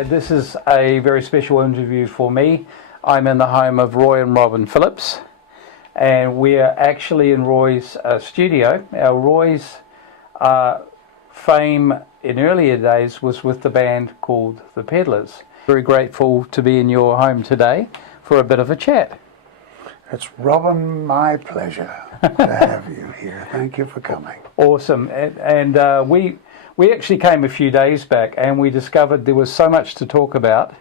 This is a very special interview for me. I'm in the home of Roy and Robin Phillips, and we're actually in Roy's studio. Roy's fame in earlier days was with the band called the Peddlers. Very grateful to be in your home today for a bit of a chat. It's Robin, my pleasure to have you here. Thank you for coming. Awesome. And we actually came a few days back and we discovered there was so much to talk about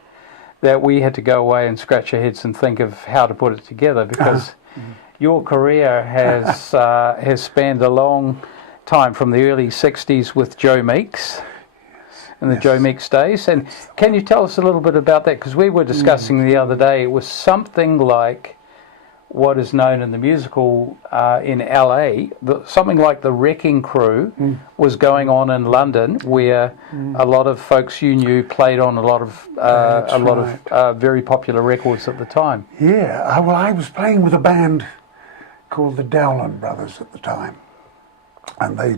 that we had to go away and scratch our heads and think of how to put it together, because your career has spanned a long time, from the early 60s with Joe Meek's and the Joe Meek's days. And can you tell us a little bit about that? Because we were discussing the other day, it was something like what is known in the musical in LA, something like the Wrecking Crew was going on in London, where a lot of folks you knew played on a lot of very popular records at the time. Yeah, well, I was playing with a band called the Dowland Brothers at the time, and they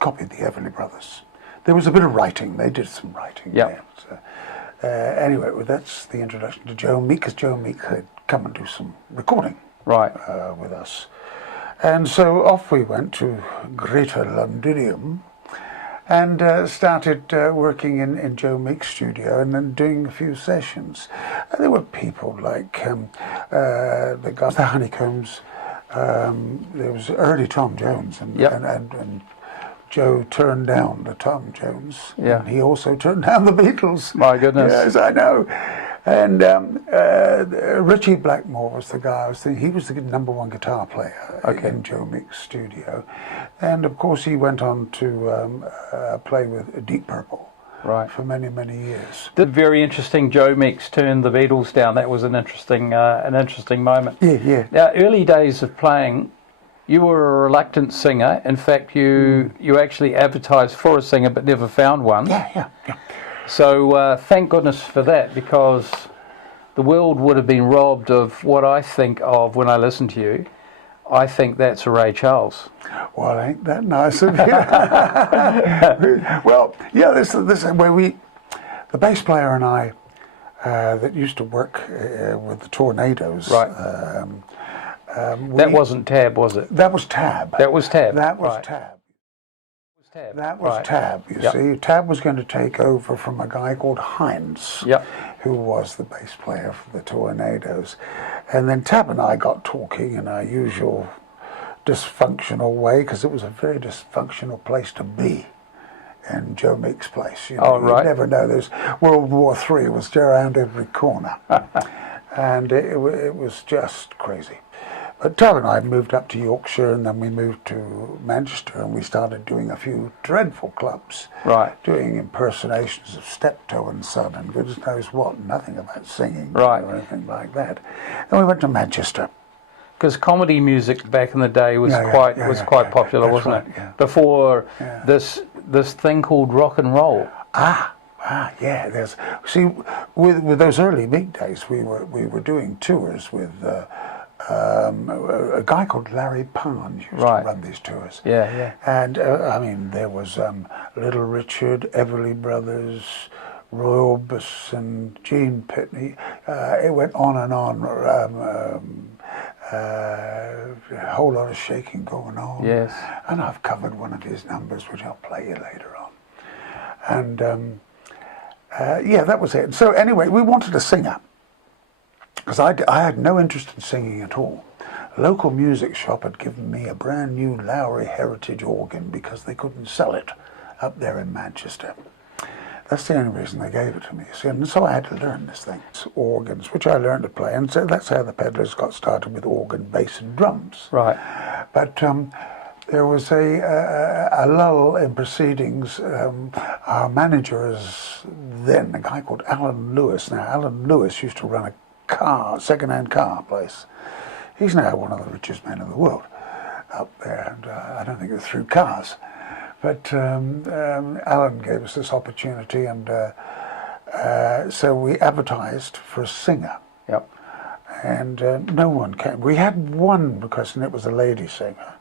copied the Everly Brothers. There was a bit of writing. They did some writing. Yeah. Anyway, well, that's the introduction to Joe Meek, because Joe Meek had come and do some recording with us. And so off we went to Greater Londinium and started working in Joe Meek's studio and then doing a few sessions. And there were people like the guys, the Honeycombs, there was early Tom Jones, and Joe turned down the Tom Jones. Yeah. And he also turned down the Beatles. My goodness. Yes, I know. And Richie Blackmore was the guy I was thinking. He was the #1 guitar player in Joe Meek's studio. And of course he went on to play with Deep Purple for many, many years. Very interesting. Joe Meek's turned the Beatles down. That was an interesting moment. Yeah. Now, early days of playing, you were a reluctant singer. In fact, you actually advertised for a singer but never found one. Yeah. So thank goodness for that, because the world would have been robbed of what I think of when I listen to you. I think that's a Ray Charles. Well, ain't that nice of you? Well, yeah, this is where the bass player and I that used to work with the Tornadoes. Right. That wasn't Tab, was it? That was Tab. That was Tab. That was Tab. That was Tab, you see. Tab was going to take over from a guy called Hines, who was the bass player for the Tornadoes. And then Tab and I got talking in our usual dysfunctional way, because it was a very dysfunctional place to be in Joe Meek's place. You never know. There's World War III was around every corner. And it was just crazy. But Tab and I moved up to Yorkshire, and then we moved to Manchester, and we started doing a few dreadful clubs, doing impersonations of Steptoe and Son and goodness knows what, nothing about singing or anything like that. And we went to Manchester. Because comedy music back in the day was quite popular, wasn't it? Yeah. Before this thing called rock and roll. Yeah. See, with those early Meek days, we were doing tours with a guy called Larry Pond used to run these tours. Yeah. And I mean, there was Little Richard, Everly Brothers, Roy Orbison, Gene Pitney. It went on and on. A whole lot of shaking going on. Yes. And I've covered one of his numbers, which I'll play you later on. And that was it. So anyway, we wanted a singer, because I had no interest in singing at all. A local music shop had given me a brand new Lowry Heritage organ because they couldn't sell it up there in Manchester. That's the only reason they gave it to me. See? And so I had to learn this thing. It's organs, which I learned to play. And so that's how the Peddlers got started, with organ, bass and drums. Right. But there was a lull in proceedings. Our manager is then a guy called Alan Lewis. Now, Alan Lewis used to run a second-hand car place. He's now one of the richest men in the world up there, and I don't think it was through cars. But Alan gave us this opportunity, and so we advertised for a singer. Yep. And no one came. We had one request, and it was a lady singer.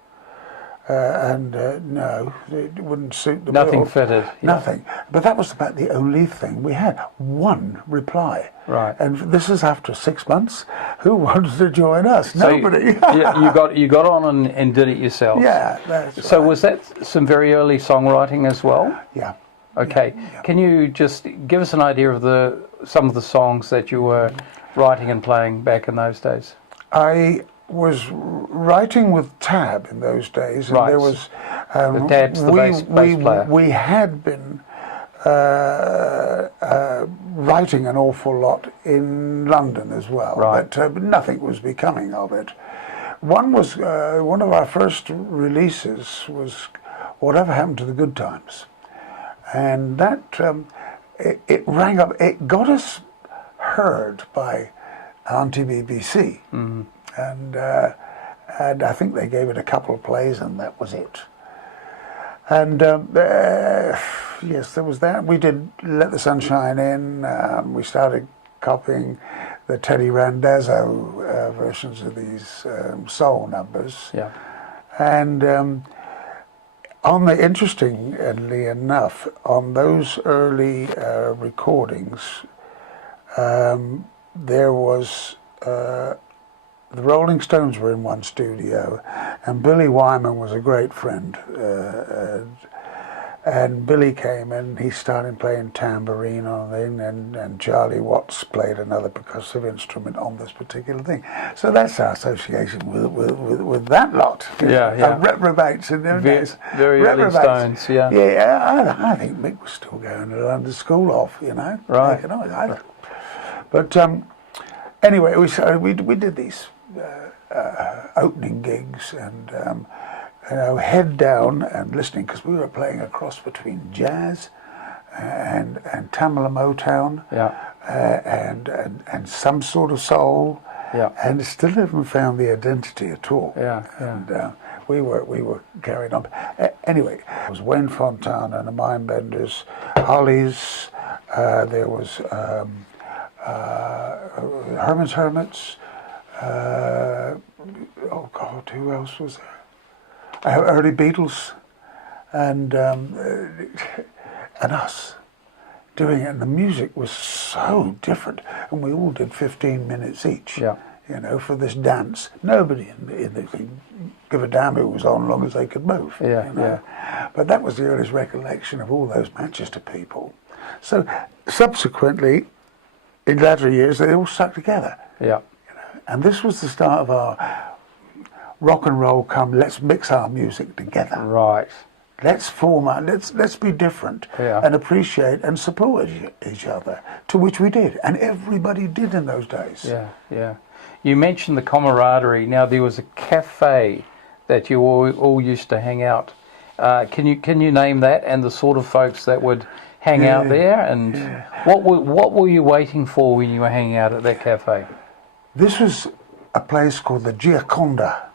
No, it wouldn't suit the Nothing bill. fitted. Yeah. Nothing. But that was about the only thing we had. One reply. Right. And this is after 6 months. Who wanted to join us? Nobody. You got on and did it yourself. Yeah, that's So right. was that some very early songwriting as well? Yeah. Okay. Yeah. Can you just give us an idea of some of the songs that you were writing and playing back in those days? I was writing with Tab in those days, and Right. there was Tab's the bass player. We had been writing an awful lot in London as well, Right. but nothing was becoming of it. One of our first releases was "Whatever Happened to the Good Times," and that it rang up. It got us heard on BBC. Mm-hmm. And I think they gave it a couple of plays, and that was it. And yes, there was that. We did "Let the Sun Shine In." We started copying the Teddy Randazzo versions of these soul numbers. Yeah. And interestingly enough, on those early recordings, there was. The Rolling Stones were in one studio, and Billy Wyman was a great friend. And Billy came in, he started playing tambourine on it, and Charlie Watts played another percussive instrument on this particular thing. So that's our association with that lot. Yeah. Reprobates in their days. Very early Stones, yeah. Yeah, I think Mick was still going to London School off, Right. But anyway, we did these opening gigs, and head down and listening, because we were playing a cross between jazz and Tamla Motown, and some sort of soul, and still haven't found the identity at all. And we were carried on. Anyway, it was Wayne Fontana and the Mindbenders, Hollies. There was Herman's Hermits. Oh God, who else was there? Early Beatles, and us doing it. And the music was so different, and we all did 15 minutes each. For this dance. Nobody in the thing give a damn who was on, long as they could move. But that was the earliest recollection of all those Manchester people. So subsequently, in latter years, they all stuck together. And this was the start of our rock and roll let's mix our music together. Right. Let's let's be different and appreciate and support each other, to which we did. And everybody did in those days. Yeah. You mentioned the camaraderie. Now, there was a cafe that you all used to hang out. Can you name that, and the sort of folks that would hang out there? And what were you waiting for when you were hanging out at that cafe? This was a place called the Gioconda.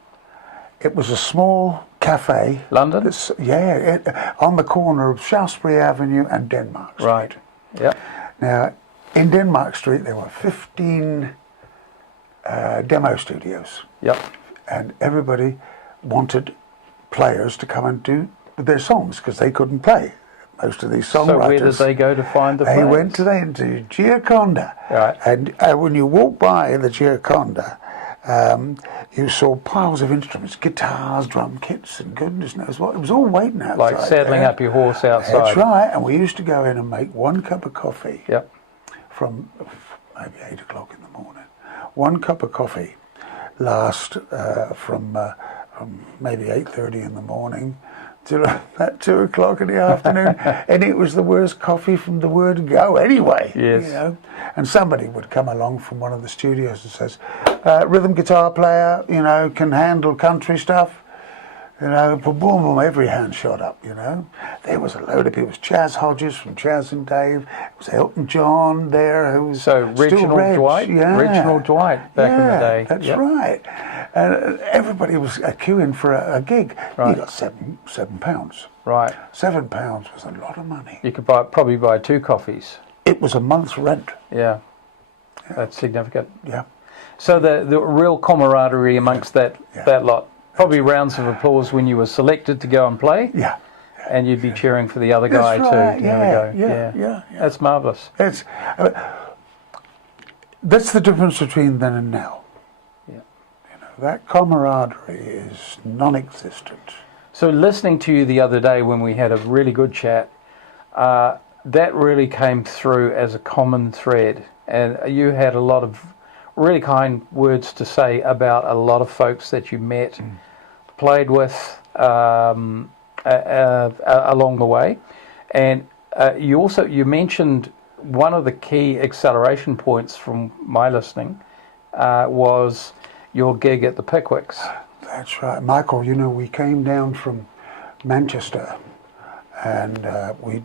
It was a small cafe. London? On the corner of Shaftesbury Avenue and Denmark Street. Right. Yeah. Now, in Denmark Street, there were 15 demo studios. And everybody wanted players to come and do their songs, because they couldn't play. Most of these songwriters. So where did they go to find the players? They went to Gioconda. Right. And when you walk by the Gioconda, you saw piles of instruments, guitars, drum kits, and goodness knows what. It was all waiting outside. Like saddling up your horse outside. That's right. And we used to go in and make one cup of coffee from maybe 8 o'clock in the morning. One cup of coffee last from maybe 8:30 in the morning till about 2 o'clock in the afternoon, and it was the worst coffee from the word go anyway. And somebody would come along from one of the studios and says, rhythm guitar player, can handle country stuff. Boom, boom, every hand shot up, There was a load of people. It was Chaz Hodges from Chaz and Dave. It was Elton John there, who was Reginald Dwight? Reginald Dwight back in the day. That's right. And everybody was queuing for a gig. You got £7. Right. £7 was a lot of money. You could probably buy 2 coffees. It was a month's rent. Yeah. That's significant. Yeah. So the real camaraderie amongst that lot. Probably rounds of applause when you were selected to go and play. Yeah. And you'd be cheering for the other guy too. To have a go. Yeah. That's marvellous. That's the difference between then and now. Yeah. That camaraderie is non-existent. So listening to you the other day when we had a really good chat, that really came through as a common thread, and you had a lot of really kind words to say about a lot of folks that you met, played with along the way, and you mentioned one of the key acceleration points from my listening was your gig at the Pickwicks. That's right, Michael. We came down from Manchester, and we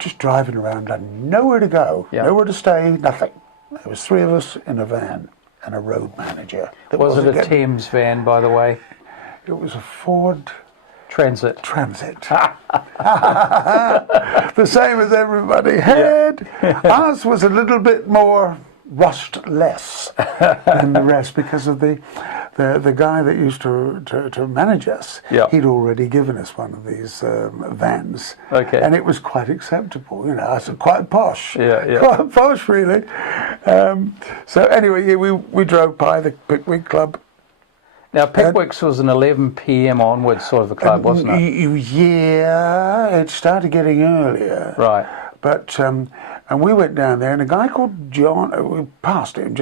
just driving around, and nowhere to go, nowhere to stay, nothing. There was 3 of us in a van and a road manager. Was it a Thames van, by the way? It was a Ford Transit. The same as everybody had. Ours was a little bit more rustless than the rest because of the guy that used to manage us. He'd already given us one of these vans, and it was quite acceptable. I said quite posh, quite posh really. So anyway, we drove by the Pickwick Club. Now, Pickwick's was an 11 p.m. onwards sort of a club, wasn't it? Yeah, it started getting earlier. Right. But, and we went down there, and a guy called John, we passed him,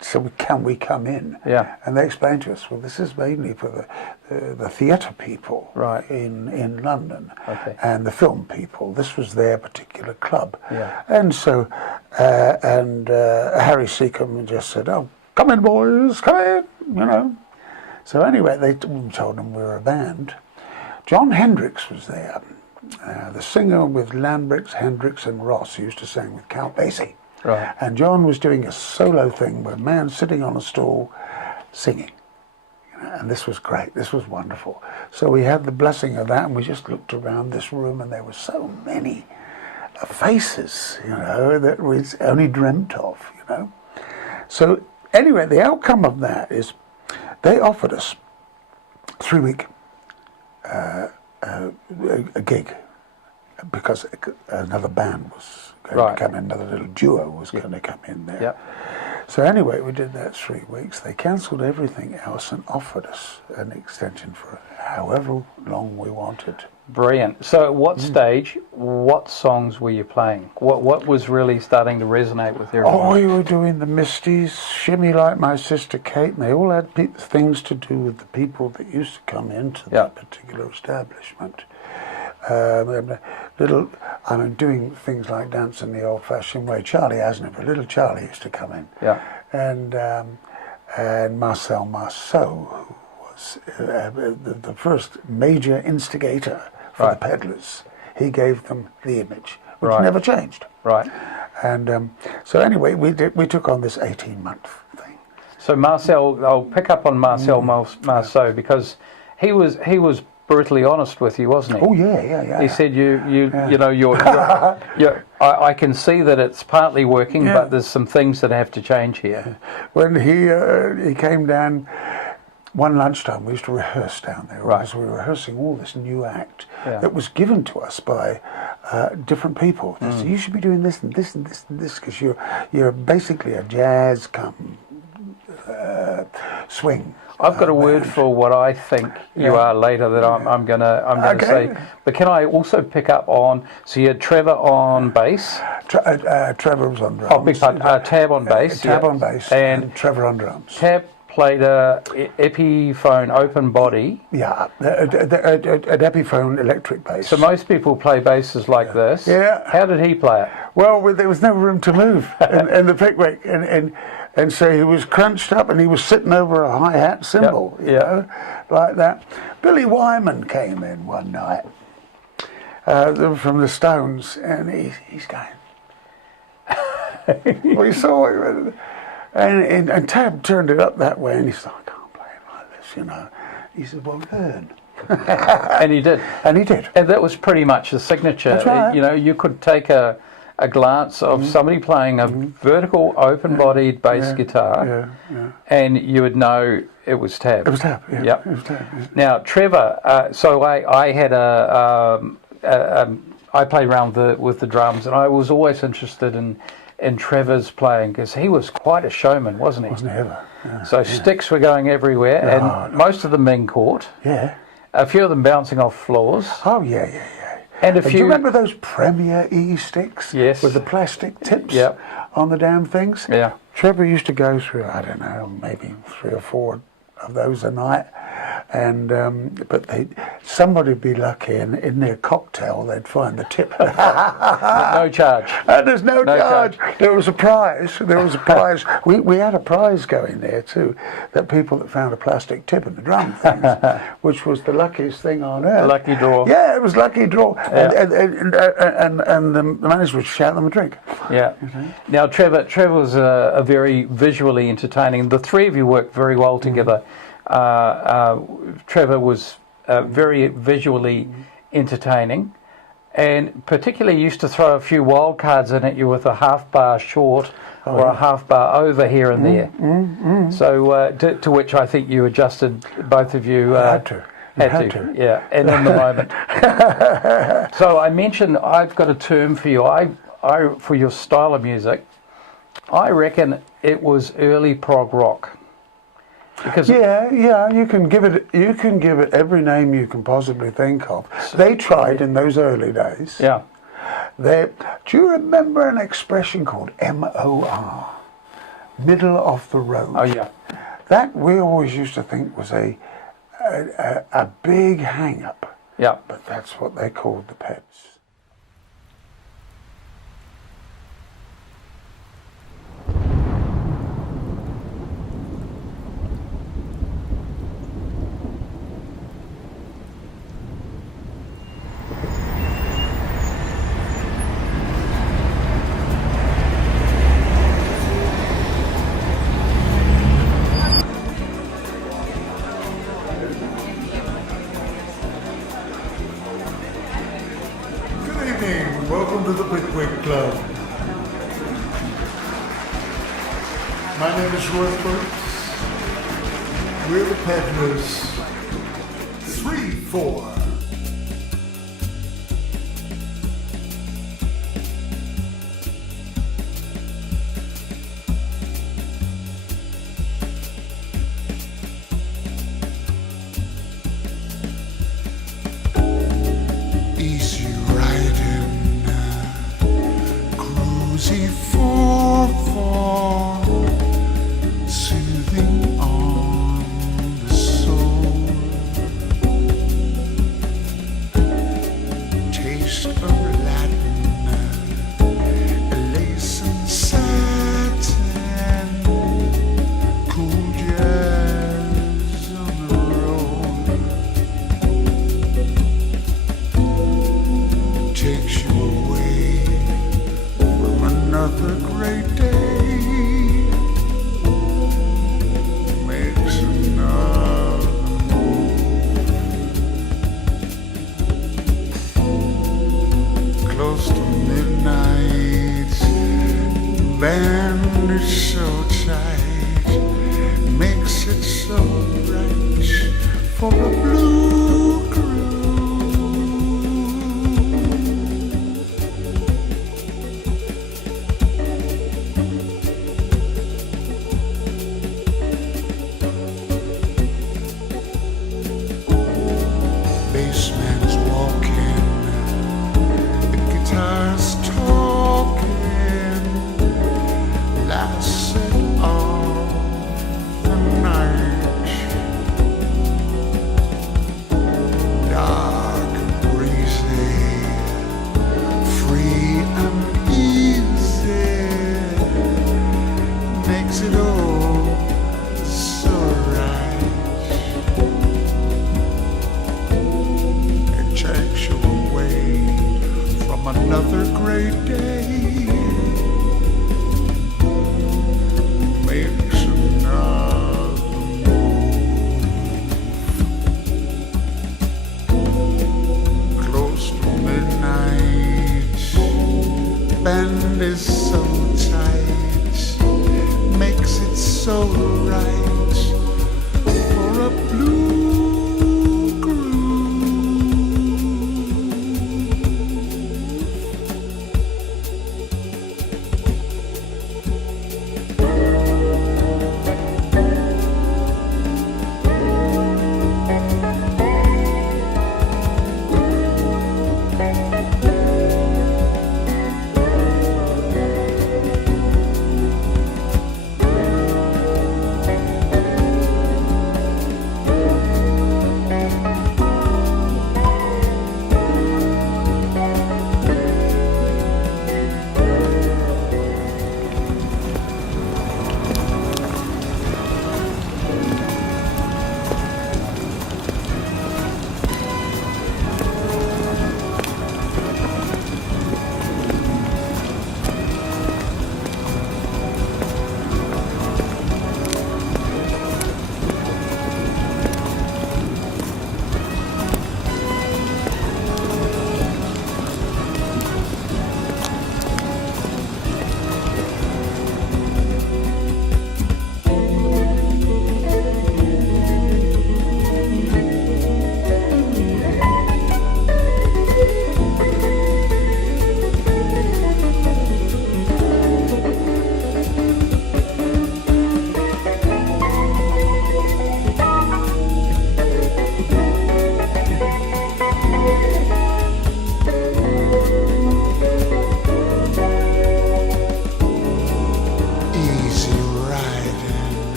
said, can we come in? Yeah. And they explained to us, well, this is mainly for the theatre people in London, and the film people. This was their particular club. Yeah. And so, Harry Seacombe just said, oh, come in, boys, come in, So anyway, they told them we were a band. John Hendricks was there, the singer with Lambrix, Hendricks and Ross, who used to sing with Count Basie. Right. And John was doing a solo thing with a man sitting on a stool singing. And this was great, this was wonderful. So we had the blessing of that, and we just looked around this room, and there were so many faces, that we only dreamt of, So anyway, the outcome of that is they offered us 3-week a gig because another band was going to come in, another little duo was going to come in there. Yep. So anyway, we did that 3 weeks. They cancelled everything else and offered us an extension for however long we wanted. Brilliant. So at what stage, what songs were you playing? What was really starting to resonate with everyone? Oh, we were doing the Misties, Shimmy Like My Sister Kate, and they all had things to do with the people that used to come into that particular establishment. I'm doing things like dancing the old-fashioned way. Charlie Aznavour, little Charlie used to come in. Yeah. And Marcel Marceau, who was the first major instigator for the Peddlers. He gave them the image, which never changed. Right. And so anyway, we took on this 18-month thing. So Marcel, I'll pick up on Marcel Marceau because he was brutally honest with you, wasn't he? Oh yeah. He said I can see that it's partly working, but there's some things that have to change here. When he came down one lunchtime, we used to rehearse down there. Right. We were rehearsing all this new act that was given to us by different people. They said, you should be doing this and this and this and this because you're basically a jazz come swing. I've got a word for what I think you are later that I'm gonna say. But can I also pick up on? So you had Trevor on bass. Trevor was on drums. Oh, big pardon. Tab on bass. Tab on bass. And Trevor on drums. Tab played a Epiphone open body. Yeah, an Epiphone electric bass. So most people play basses like this. Yeah. How did he play it? Well, there was no room to move in the Pickwick, and so he was crunched up, and he was sitting over a hi-hat cymbal, you know, like that. Billy Wyman came in one night from the Stones, and he's going. We saw it, and Tab turned it up that way, and he said, I can't play it like this, you know. He said, well, learn. And he did. And he did. And that was pretty much the signature. That's right. You know, you could take a a glance of somebody playing a vertical, open-bodied bass guitar, and you would know it was Tab. It was Tab, yeah. Yep. It was Tab, yeah. Now, Trevor, so I had I played around with the drums, and I was always interested in Trevor's playing, because he was quite a showman, wasn't he? Wasn't he ever? Yeah, so sticks were going everywhere, and most of them being caught. Yeah. A few of them bouncing off floors. Oh, yeah. And a few. Do you remember those Premier E sticks? Yes. With the plastic tips Yep. on the damn things? Yeah. Trevor used to go through, I don't know, maybe 3 or 4 of those a night. And but somebody would be lucky, and in their cocktail they'd find the tip. No charge. There's no charge. There was a prize. We had a prize going there too, that people that found a plastic tip in the drum things, which was the luckiest thing on earth. Lucky draw. Yeah, it was lucky draw. Yeah. And the manager would shout them a drink. Yeah. Now Trevor was a very visually entertaining. The three of you worked very well together. Trevor was very visually entertaining, and particularly used to throw a few wild cards in at you with a half bar short or a half bar over here and there. So to which I think you adjusted, both of you. Had to. Yeah, and in the moment. So I mentioned I've got a term for you. I for your style of music, I reckon it was early prog rock. Because you can give it every name you can possibly think of. They tried in those early days. Yeah. Do you remember an expression called MOR? Middle of the road. Oh yeah. That we always used to think was a big hang up. Yeah. But that's what they called the Peds. Welcome to the Pickwick Club. My name is Roy Phillips. We're the Peddlers. 3-4. Easy riding, cruisy 4-4, soothing on the soul. Taste of Latin, lace and satin, cool jazz on the road. Takes you away from another great day. Makes another move. Close to midnight, band is so tight, makes it so right for a blue groove. Bassman's walking, the guitar's talking, last set of the night. Dark and breezy, free and easy, makes it all so right. It takes you away from another great day. Makes another move. Close to midnight, band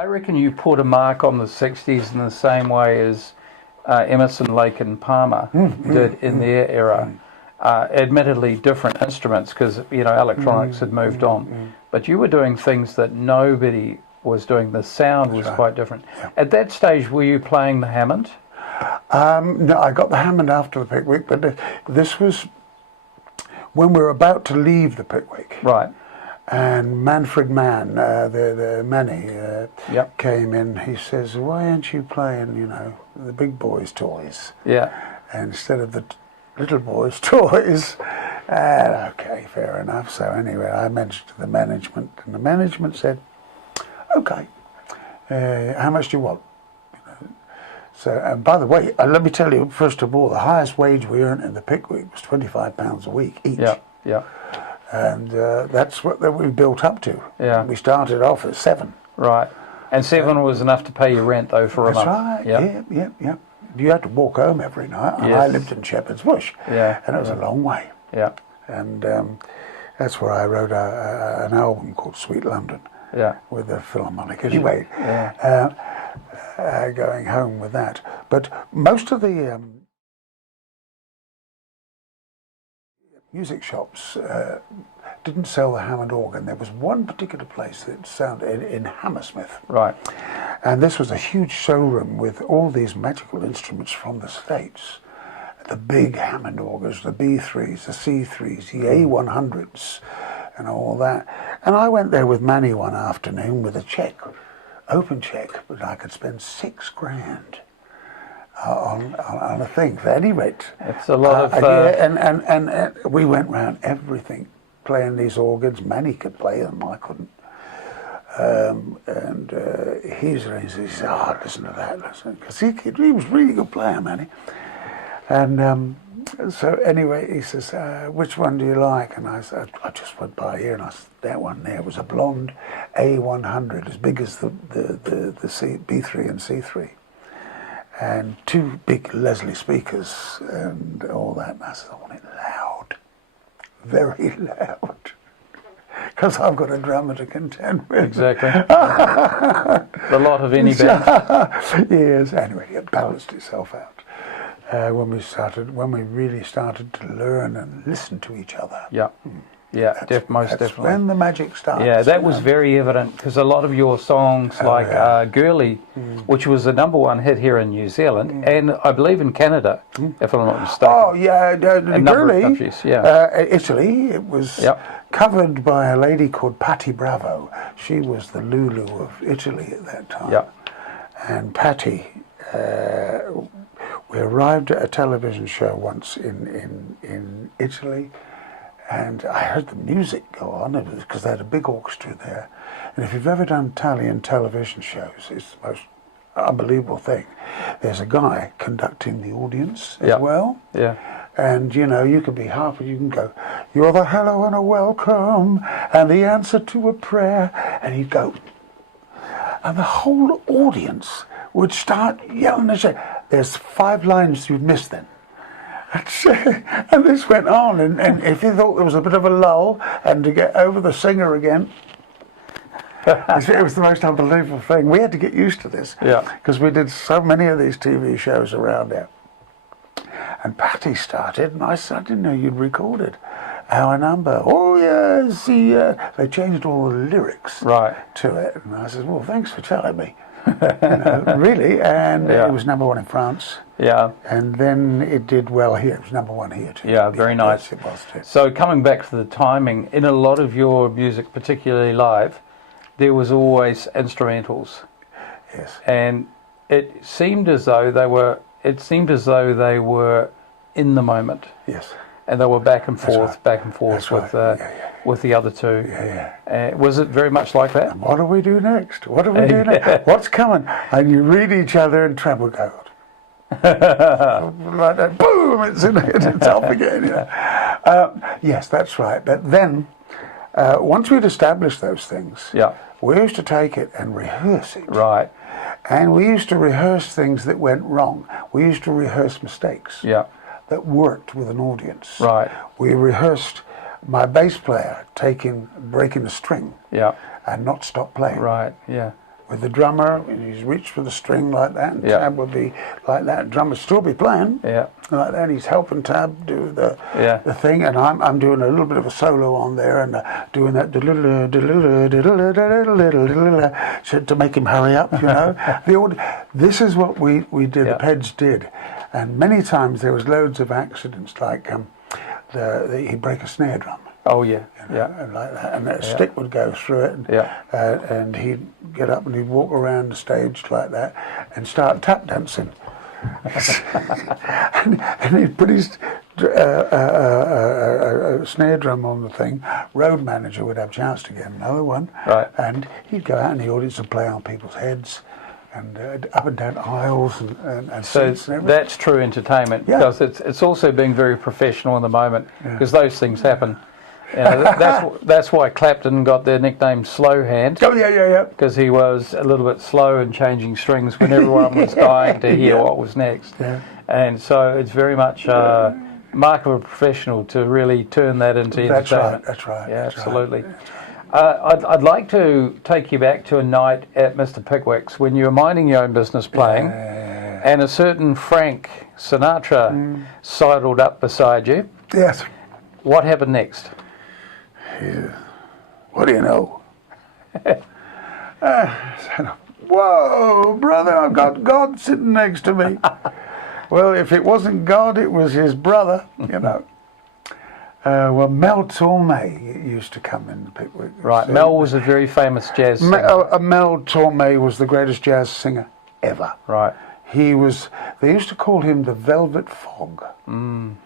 I reckon you put a mark on the 60s in the same way as Emerson, Lake and Palmer did in their era. Admittedly different instruments because, you know, electronics had moved on. But you were doing things that nobody was doing. The sound was quite different. Yeah. At that stage, were you playing the Hammond? No, I got the Hammond after the Pickwick, but this was when we were about to leave the Pickwick. Right. And Manfred Mann, the Manny, came in. He says, "Why aren't you playing, you know, the big boys' toys? Yeah. Instead of the little boys' toys." And okay, fair enough. So anyway, I mentioned to the management, and the management said, "Okay, how much do you want?" So, and by the way, let me tell you, first of all, the highest wage we earned in the Pickwick was £25 a week each. Yeah, yeah. And that's what we built up to. Yeah. We started off at 7. Right. And 7 was enough to pay your rent, though, for a month. That's right. Yeah. You had to walk home every night. And I lived in Shepherd's Bush. Yeah. And it was a long way. Yeah. And that's where I wrote an album called Sweet London. Yeah. With the Philharmonic. Anyway, going home with that. But most of the music shops didn't sell the Hammond organ. There was one particular place that sounded in Hammersmith. Right. And this was a huge showroom with all these magical instruments from the States. The big Hammond organs, the B3s, the C3s, the A100s, and all that. And I went there with Manny one afternoon with a check, open check, but I could spend $6,000 on a thing. For any rate, it's a lot of. And we went round everything, playing these organs. Manny could play them, I couldn't. He said, "Oh, listen to that, listen," because he was a really good player, Manny. And so anyway, he says, "Which one do you like?" And I said, "I just went by here," and I said, "That one there was a blonde A100, as big as the B3 and C3, and 2 big Leslie speakers and all that." And I said, "I want it loud, very loud, because I've got a drummer to contend with." Exactly. The lot of any band. Yes. Anyway, it balanced itself out. When we really started to learn and listen to each other. Yeah, yeah, most that's definitely. when the magic starts. Yeah, that was very evident because a lot of your songs, Girly, which was a #1 hit here in New Zealand, and I believe in Canada, if I'm not mistaken. Oh yeah, Girly, countries, Italy. It was covered by a lady called Patti Bravo. She was the Lulu of Italy at that time. Yeah, and Patti. We arrived at a television show once in Italy, and I heard the music go on because they had a big orchestra there. And if you've ever done Italian television shows, it's the most unbelievable thing. There's a guy conducting the audience as well. Yeah. And you know, you can be half, you can go, "You're the hello and a welcome, and the answer to a prayer," and he'd go, and the whole audience would start yelling and say, "There's 5 lines you've missed then." And this went on, and if you thought there was a bit of a lull, and to get over the singer again, it was the most unbelievable thing. We had to get used to this, because we did so many of these TV shows around there. And Patti started, and I said, "I didn't know you'd recorded our number." "Oh yeah, see, they changed all the lyrics to it." And I said, "Well, thanks for telling me." Really, and it was #1 in France. Yeah. And then it did well here. It was #1 here too. Yeah, very nice. Yes, it was too. So coming back to the timing, in a lot of your music, particularly live, there was always instrumentals. Yes. And it seemed as though they were in the moment. Yes. And they were back and forth with the other two. Yeah. Was it very much like that? And what do we do next? What do we do next? What's coming? And you read each other and treble go. Like that, boom! It's off again. Yes, that's right. But then, once we'd established those things, we used to take it and rehearse it. Right. And we used to rehearse things that went wrong. We used to rehearse mistakes that worked with an audience. Right. We rehearsed my bass player breaking a string and not stop playing. Right, yeah. with the drummer, and he's reached for the string like that, and Tab would be like that. The drummer would still be playing like that, and he's helping Tab do the thing, and I'm doing a little bit of a solo on there, and doing that to make him hurry up, you know. This is what we did, the Peds did, and many times there was loads of accidents, like he'd break a snare drum. Oh yeah, you know, and like that, and that stick would go through it, and he'd get up and he'd walk around the stage like that and start tap dancing, and he'd put his snare drum on the thing. Road manager would have a chance to get another one, and he'd go out in the audience and play on people's heads, and up and down aisles and so seats and everything. That's true entertainment, because it's also being very professional in the moment, because those things happen. You know, that's why Clapton got their nickname Slow Hand. Oh yeah. Because he was a little bit slow in changing strings when everyone was dying to hear what was next. Yeah. And so it's very much mark of a professional to really turn that into entertainment. That's right. Yeah, absolutely. I'd like to take you back to a night at Mr. Pickwick's when you were minding your own business playing, and a certain Frank Sinatra sidled up beside you. Yes. What happened next? What do you know? Whoa, brother, I've got God sitting next to me. Well, if it wasn't God, it was his brother, you know. Well, Mel Torme used to come in the Pickwick. Right, Mel was a very famous jazz singer. Mel Torme was the greatest jazz singer ever. Right. He was, they used to call him the Velvet Fog. And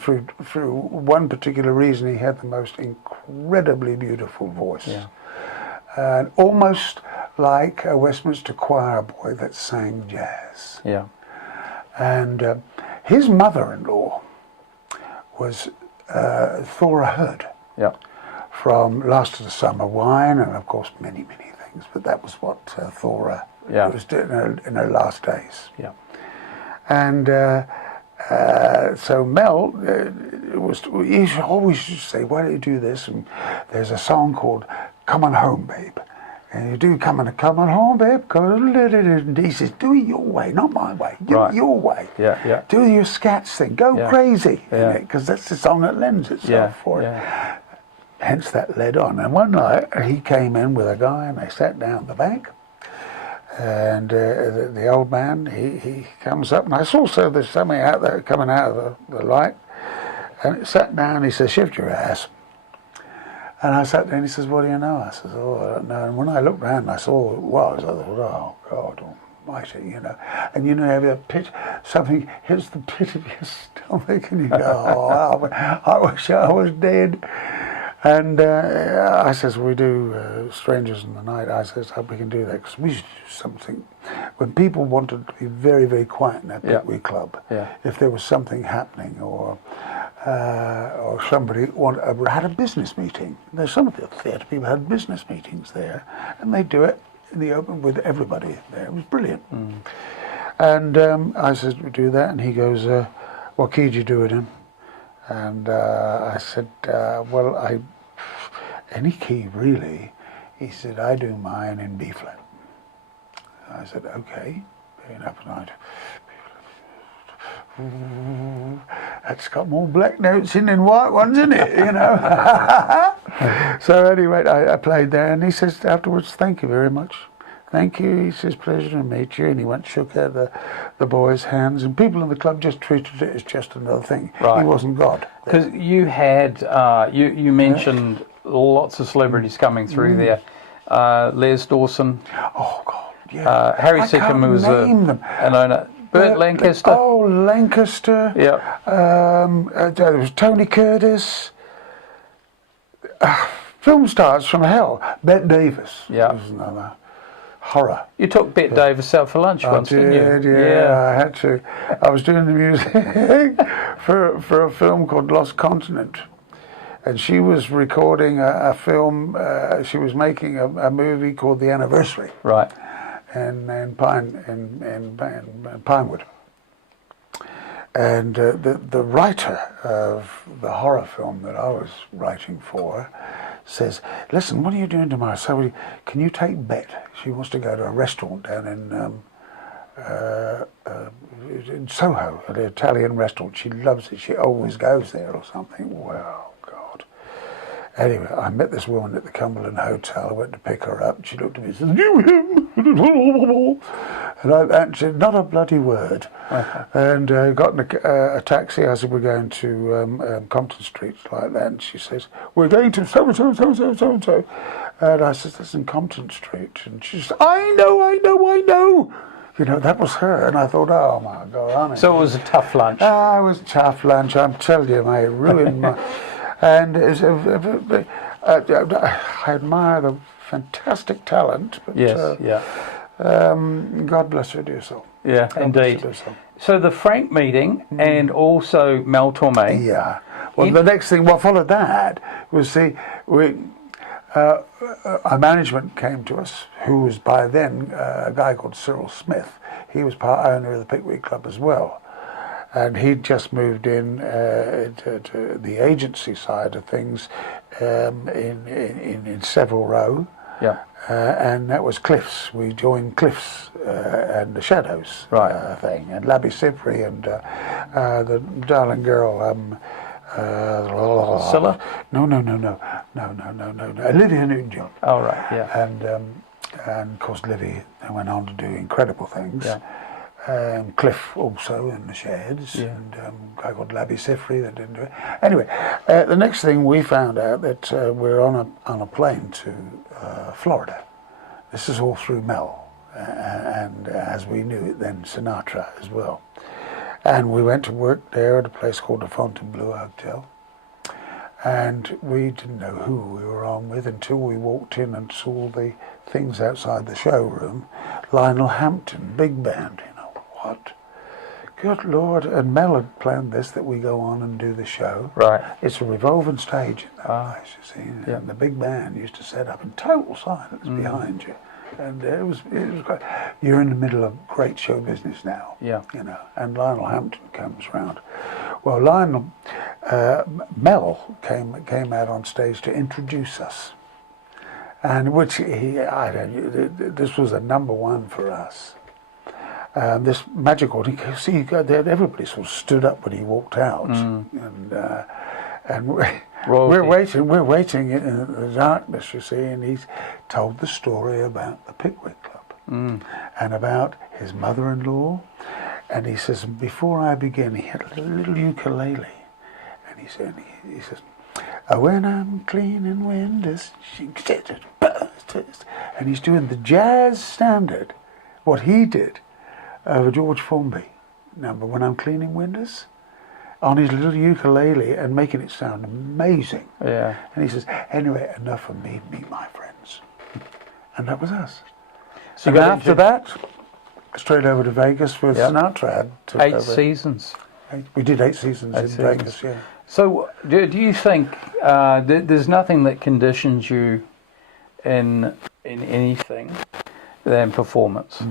through one particular reason, he had the most incredibly beautiful voice. Yeah. And almost like a Westminster choir boy that sang jazz. Yeah. And his mother-in-law was Thora Hird. Yeah. From Last of the Summer Wine, and of course many things. But that was what Thora was doing in her last days. Yeah. And so Mel he always used to say, "Why don't you do this?" And there's a song called "Come On Home, Babe." And you do come on home, babe. And he says, "Do it your way, not my way. Do it your way. Yeah. Do your scats thing. Go crazy." Because that's the song that lends itself for it. Hence that led on. And one night he came in with a guy, and they sat down the back. And the old man, he comes up, and I saw there's something out there coming out of the light. And it sat down, he says, "Shift your ass." And I sat there, and he says, "What do you know?" I says, "Oh, I don't know." And when I looked round and I saw what it was, I thought, "Oh, God almighty," you know. And you know, the pit, something hits the pit of your stomach, and you go, "Oh, I wish I was dead." And I says, "We do Strangers in the Night." I says, "Hope we can do that, because we should do something." When people wanted to be very, very quiet in that Pickwick Club, if there was something happening, or somebody had a business meeting. There's some of the theatre people had business meetings there, and they do it in the open with everybody there. It was brilliant. And I said, "We do that," and he goes, "What key do you do it in?" And I said, "Well, any key really." He said, "I do mine in B flat." I said, "Okay, fair enough." That's got more black notes in than white ones, isn't it? You know. So anyway, I played there, and he says afterwards, "Thank you very much." "Thank you." He says, "Pleasure to meet you." And he went and shook out the boys' hands, and people in the club just treated it as just another thing. Right. He wasn't God. Because you had, you mentioned lots of celebrities coming through there. Les Dawson. Oh, God, yeah. Harry Sickham was an owner. Burt Lancaster. Oh, Lancaster. Yeah. There was Tony Curtis. Film stars from hell. Bette Davis. Yeah. Was another. Horror. You took Bette Davis out for lunch once, didn't you? Yeah, I had to. I was doing the music for a film called Lost Continent, and she was recording a film. She was making a movie called The Anniversary. Right. In Pinewood. And the writer of the horror film that I was writing for says, listen, what are you doing tomorrow? So can you take Bet? She wants to go to a restaurant down in Soho, an Italian restaurant. She loves it. She always goes there or something. Well, God. Anyway, I met this woman at the Cumberland Hotel. I went to pick her up. She looked at me and said, you him? And I answered, not a bloody word. And got in a taxi. I said, we're going to Compton Street, like that. And she says, we're going to so-and-so, so-and-so, so-and-so. And I said, that's in Compton Street. And she said, I know. You know, that was her. And I thought, oh, my God. So it was a tough lunch. Ah, it was a tough lunch. I'm telling you, mate, it ruined my... And I admire the fantastic talent. But, yes, God bless her, dear soul. Yeah, God indeed. bless her, dear soul. So the Frank meeting and also Mel Torme. Yeah. Well, the next thing, what followed that was, our management came to us, who was by then a guy called Cyril Smith. He was part owner of the Pickwick Club as well. And he'd just moved in to the agency side of things in Savile Row. Yeah. And that was Cliffs. We joined Cliffs and the Shadows thing. And Labby Sipri and the darling girl... Scylla? No. Olivia Newton-John. Oh, right, yeah. And of course, Livy went on to do incredible things. Yeah. Cliff also in the Sheds, and a guy called Labby Sipri that didn't do it. Anyway, the next thing we found out that we're on a plane to Florida. This is all through Mel, and as we knew it then, Sinatra as well. And we went to work there at a place called the Fontainebleau Hotel. And we didn't know who we were on with until we walked in and saw the things outside the showroom. Lionel Hampton, big band, you know, what? Good Lord. And Mel had planned this, that we go on and do the show. Right. It's a revolving stage in that place, you see. Yeah. And the big band used to set up in total silence behind you. And it was great. You're in the middle of great show business now. Yeah. You know, and Lionel Hampton comes round. Well, Mel came out on stage to introduce us, and this was a number one for us. This magical, see, everybody sort of stood up when he walked out, and we're waiting in the darkness, you see, and he's told the story about the Pickwick Club and about his mother-in-law. And he says, before I begin, he had a little ukulele. And he says, when I'm cleaning windows, and he's doing the jazz standard, what he did of George Formby number, When I'm Cleaning Windows, on his little ukulele and making it sound amazing. Yeah. And he says, anyway, enough of me, meet my friends. And that was us. So after that, straight over to Vegas with Sinatra. Took 8 over. seasons. We did 8 seasons in Vegas, yeah. So do you think there's nothing that conditions you in anything than performance?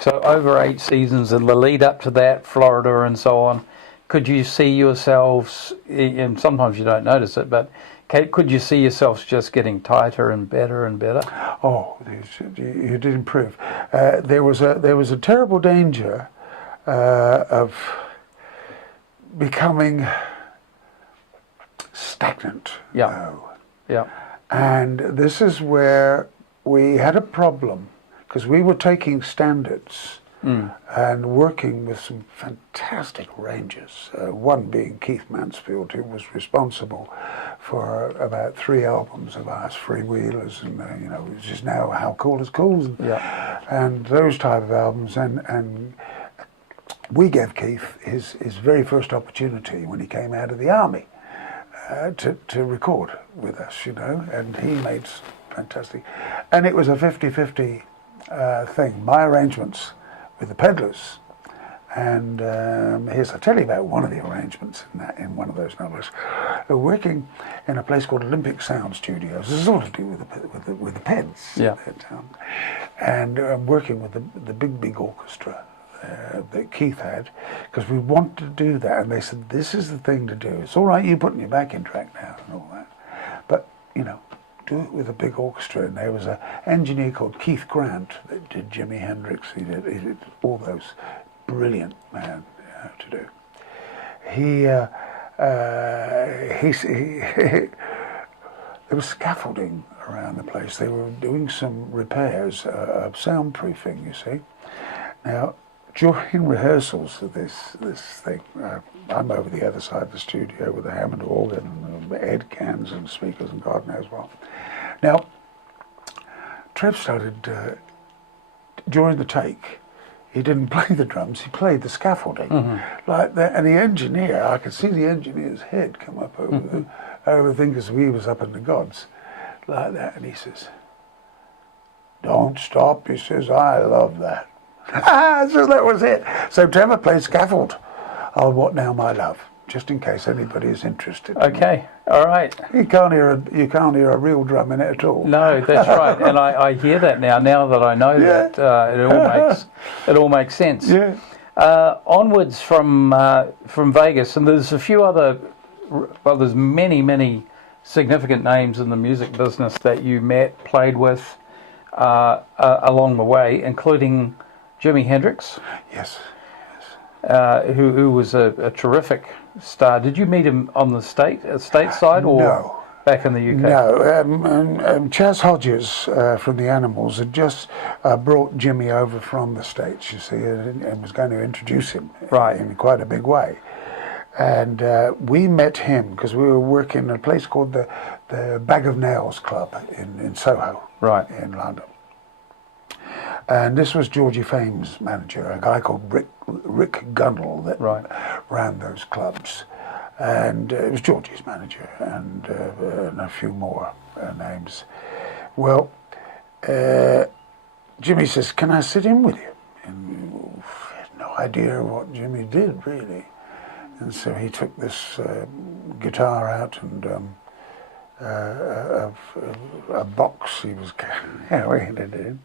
So over 8 seasons and the lead up to that, Florida and so on, could you see yourselves, and sometimes you don't notice it, but could you see yourselves just getting tighter and better and better? Oh, you did improve. There was a terrible danger of becoming stagnant. Yeah. Yeah. And this is where we had a problem, because we were taking standards and working with some fantastic rangers. One being Keith Mansfield, who was responsible for about 3 albums of ours, Freewheelers, and which is now How Cool is Cool, and those type of albums. And we gave Keith his very first opportunity when he came out of the army to record with us, and he made fantastic. And it was a 50-50 thing. My arrangements with the Peddlers, and I'll tell you about one of the arrangements in one of those numbers. Working in a place called Olympic Sound Studios. This is all to do with the Peds. Yeah. And working with the big orchestra that Keith had, because we wanted to do that, and they said, this is the thing to do. It's all right you putting your backing track down and all that, but you know, do it with a big orchestra. And there was an engineer called Keith Grant that did Jimi Hendrix. He did all those brilliant man to do. There was scaffolding around the place. They were doing some repairs of soundproofing, you see. Now, during rehearsals of this thing, I'm over the other side of the studio with a Hammond organ and Ed cans and speakers and God knows what. Now, Trev started, during the take, he didn't play the drums, he played the scaffolding. Like that, and the engineer, I could see the engineer's head come up over the thing because he was up in the gods, like that, and he says, "Don't stop," he says, "I love that." So that was it. So Trevor played scaffold on What Now My Love, just in case anybody is interested. Okay, all right. You can't hear a real drum in it at all. No, that's right, and I hear that now. Now that I know that, it all makes sense. Yeah. Onwards from Vegas, and there's a few other. Well, there's many significant names in the music business that you met, played with along the way, including Jimi Hendrix. Yes. Who was a terrific star. Did you meet him on the stateside or no. back in the UK? No. Chas Hodges from the Animals had just brought Jimmy over from the States, you see, and was going to introduce him in quite a big way. And we met him because we were working at a place called the Bag of Nails Club in Soho, in London. And this was Georgie Fame's manager, a guy called Rick Gunnell that ran those clubs. And it was Georgie's manager and a few more names. Well, Jimmy says, "Can I sit in with you?" And we had no idea what Jimmy did, really. And so he took this guitar out and a box he was carrying it in,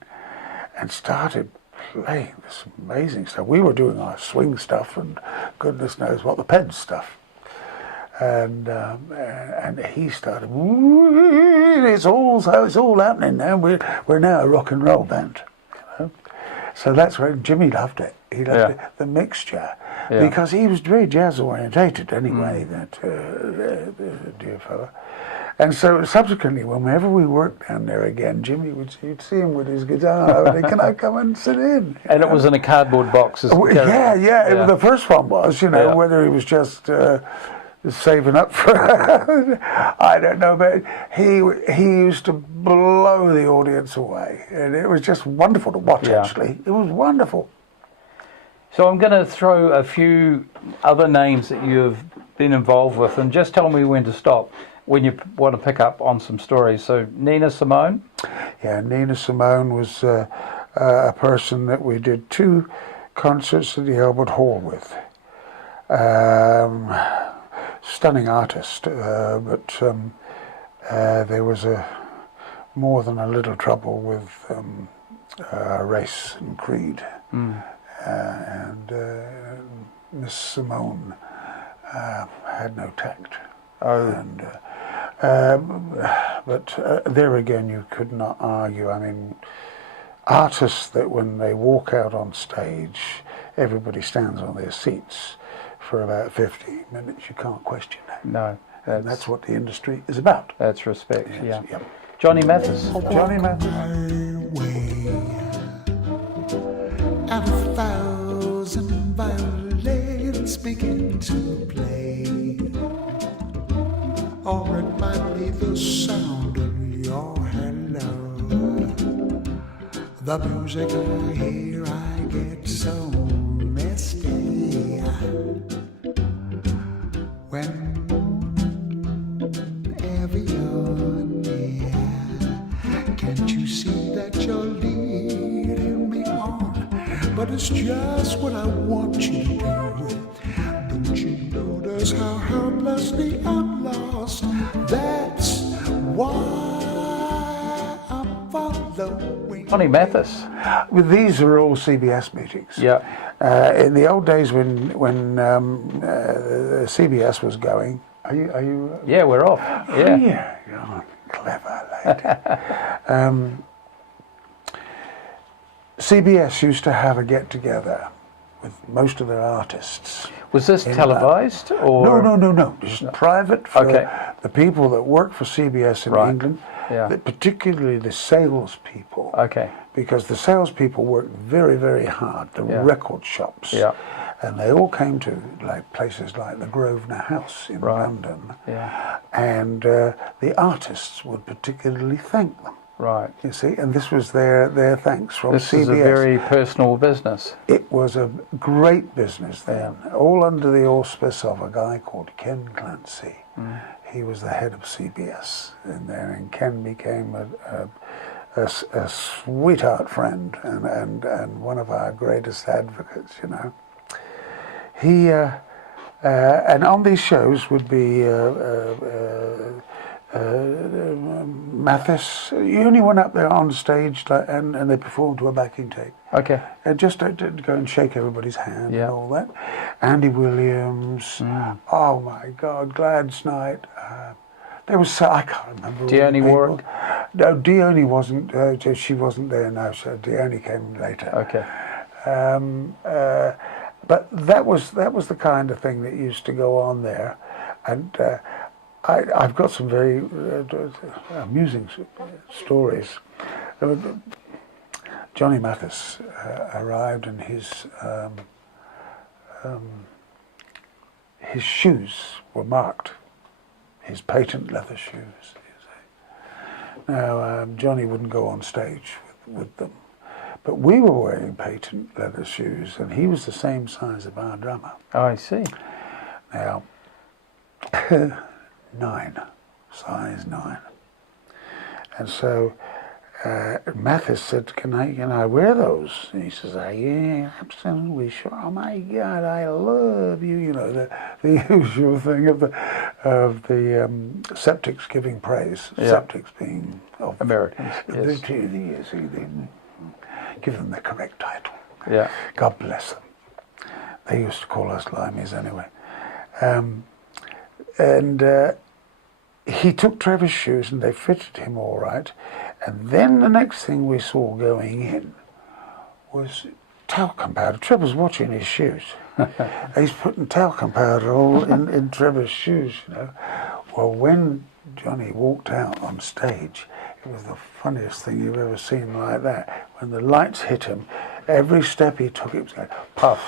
and started playing this amazing stuff. We were doing our swing stuff and goodness knows what, the Ped stuff. And he started, it's all happening now. We're now a rock and roll band. You know? So that's when Jimmy loved it. He loved it, the mixture. Because he was very jazz orientated anyway, that dear fella. And so subsequently, whenever we worked down there again, Jimmy you'd see him with his guitar. "Can I come and sit in?" And it was in a cardboard box. Yeah. The first one was, whether he was just saving up for I don't know, but he used to blow the audience away, and it was just wonderful to watch. Actually, it was wonderful. So I'm going to throw a few other names that you've been involved with, and just tell me when to stop when you want to pick up on some stories. So Nina Simone? Yeah, Nina Simone was a person that we did 2 concerts at the Albert Hall with. Stunning artist, but there was more than a little trouble with race and creed. And Miss Simone had no tact. But there again, you could not argue. I mean, artists that when they walk out on stage, everybody stands on their seats for about 50 minutes. You can't question that. No. And that's what the industry is about. That's respect, Yep. Johnny Mathis. Johnny Mathis. And 1,000 violins begin to play, or it might be the sound of your hello. The music I hear, I get so misty whenever you're near. Can't you see that you're leading me on? But it's just what I want you to do. Don't you notice how helplessly I'm lost? That's why I'm following. Johnny Mathis. Well, these are all CBS meetings. Yeah. In the old days when CBS was going, are you? Yeah, we're off. Yeah. Oh, clever lady. CBS used to have a get-together with most of their artists. Was this televised or? No. Just private for the people that work for CBS in England, particularly the salespeople. Okay. Because the salespeople worked very, very hard, the record shops. Yeah. And they all came to like places like the Grosvenor House in London. Yeah. And the artists would particularly thank them. Right. You see, and this was their thanks from CBS. This is a very personal business. It was a great business then, all under the auspice of a guy called Ken Clancy. He was the head of CBS in there, and Ken became a sweetheart friend and one of our greatest advocates, you know. He and on these shows would be Mathis. You only went up there on stage and they performed to a backing tape. Okay. Just to go and shake everybody's hand and all that. Andy Williams. Oh my God, Glad's Night. There was I can't remember. Dione Warwick. No, Dione wasn't. She wasn't there. No, so Dione came later. Okay. But that was the kind of thing that used to go on there, and I've got some very amusing stories. Johnny Mathis arrived, and his shoes were marked, his patent leather shoes. Now Johnny wouldn't go on stage with them. But we were wearing patent leather shoes, and he was the same size of our drummer. Oh, I see. Now, 9, size 9. And so Mathis said, can I wear those? And he says, yeah, absolutely, sure. Oh my God, I love you. You know, the usual thing of the septics giving praise. Septics being Americans. Yes. Give them the correct title. Yeah. God bless them. They used to call us limeys anyway. He took Trevor's shoes and they fitted him all right. And then the next thing we saw going in was talcum powder. Trevor's watching his shoes. He's putting talcum powder all in Trevor's shoes, you know. Well, when Johnny walked out on stage, it was the funniest thing you've ever seen like that. When the lights hit him, every step he took, it was like, puff.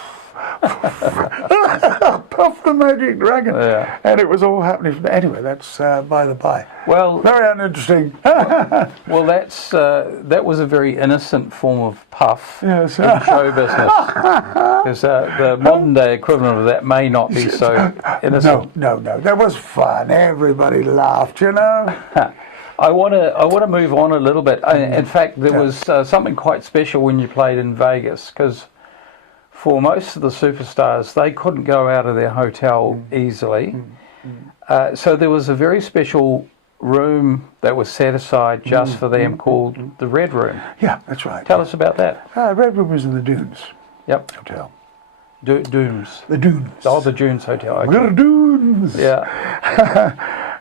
Puff the Magic Dragon. Yeah. And it was all happening. Anyway, that's by the by. Well, very uninteresting. Well, that was a very innocent form of puff in show business. Because the modern day equivalent of that may not be so innocent. No. That was fun. Everybody laughed, you know. I want to move on a little bit. In fact, there was something quite special when you played in Vegas, because for most of the superstars, they couldn't go out of their hotel easily. So there was a very special room that was set aside just for them called the Red Room. Yeah, that's right. Tell us about that. Red Room was in the Dunes. Yep. Hotel. Dunes. The Dunes. Oh, the Dunes Hotel. Okay. We're Dunes. Yeah.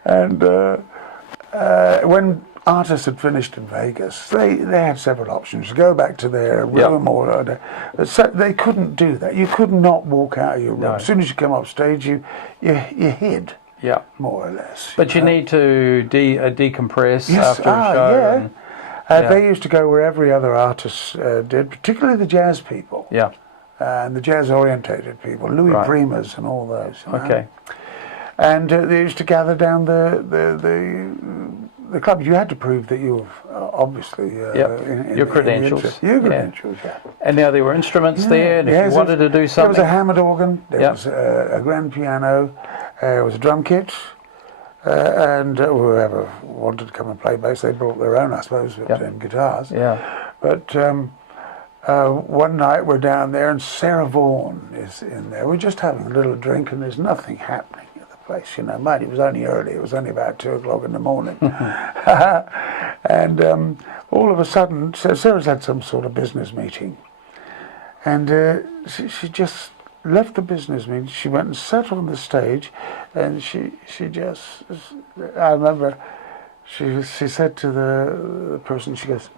And when artists had finished in Vegas, they had several options: go back to their room, or so they couldn't do that. You could not walk out of your room. No. As soon as you come up stage, you hid. Yeah, more or less. But you need to decompress after a show. Yeah. They used to go where every other artist did, particularly the jazz people. Yeah. And the jazz-orientated people, Louis Primas and all those. Okay. And they used to gather down the club. You had to prove that you were obviously your credentials. Your credentials, yeah. And now there were instruments there, and if you wanted to do something, there was a Hammond organ, there was a grand piano, there was a drum kit, and whoever wanted to come and play bass, they brought their own, I suppose, and guitars. Yeah. But one night we're down there, and Sarah Vaughan is in there. We're just having a little drink, and there's nothing happening at the place. You know, mind, it was only early. It was only about 2 o'clock in the morning. And all of a sudden, Sarah's had some sort of business meeting. And she just left the business meeting. She went and sat on the stage, and she just, I remember, she said to the person, she goes,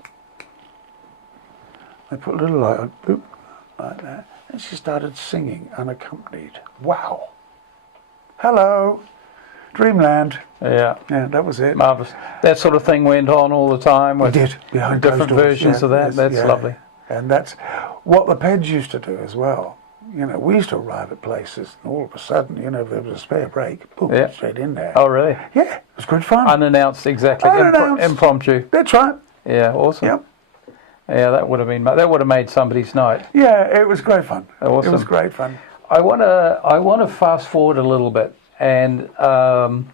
they put a little light on, boop, like that, and she started singing unaccompanied. Wow. Hello, Dreamland. Yeah. Yeah, that was it. Marvellous. That sort of thing went on all the time with It did, behind different closed doors, versions of that. yes, That's yeah. lovely. And that's what the Peds used to do as well. You know, we used to arrive at places, and all of a sudden, you know, if there was a spare break, boom, Yeah. straight in there. Oh, really? Yeah, it was good fun. Unannounced, exactly. Unannounced. Impromptu. That's right. Yeah, awesome. Yep. Yeah, that would have made somebody's night. Yeah, it was great fun. Awesome. It was great fun. I want to fast forward a little bit, and the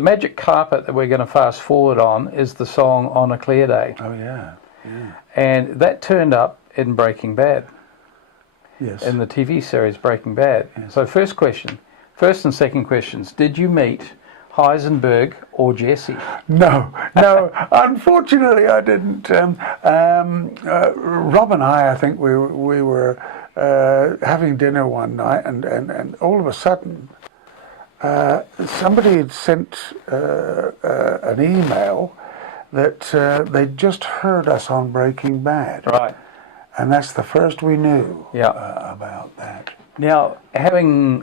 magic carpet that we're going to fast forward on is the song "On a Clear Day," Oh yeah, yeah. and that turned up in Breaking Bad, Yes. in the TV series Breaking Bad. Yes. So first and second questions: did you meet Heisenberg or Jesse? No. Unfortunately, I didn't. Rob and I think we were having dinner one night, and all of a sudden, somebody had sent an email that they'd just heard us on Breaking Bad. Right. And that's the first we knew Yeah. About that. Now, having